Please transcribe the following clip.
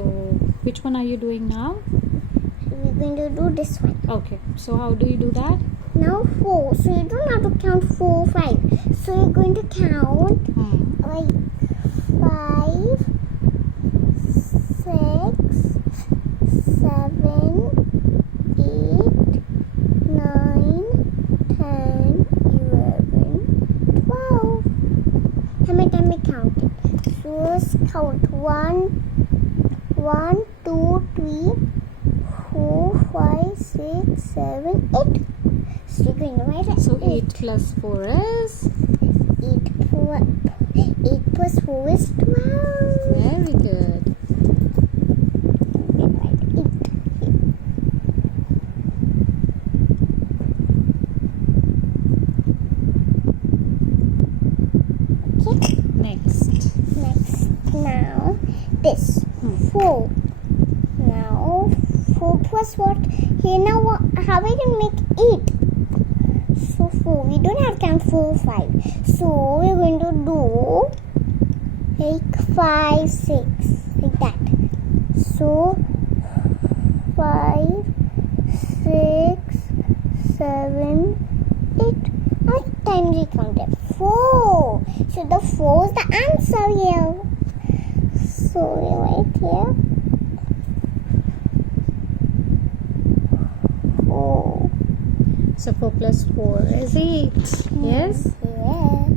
So which one are you doing now? We're going to do this one. Okay, so how do you do that? Now 4. So you don't have to count 4, 5. So you're going to count like 5, 6, 7, 8, 9, 10, 11, 12. How many times we counted? So let's count 1, 2, 3, 4, 5, 6, 7, 8. So you're going to write it. So 8 plus 4 is? 8 plus 4 is 12. Very good. We write 8. Okay. Next. Now this 4. Now 4 plus what? Here now how we can make 8? So 4. We don't have to count 4, 5. So we're going to do like 5, 6 like that. So 5, 6, 7, 8. How many times we counted? 4. So the 4 is the answer here. So we write here 4. So 4 plus 4 is 8. Yes? Yeah.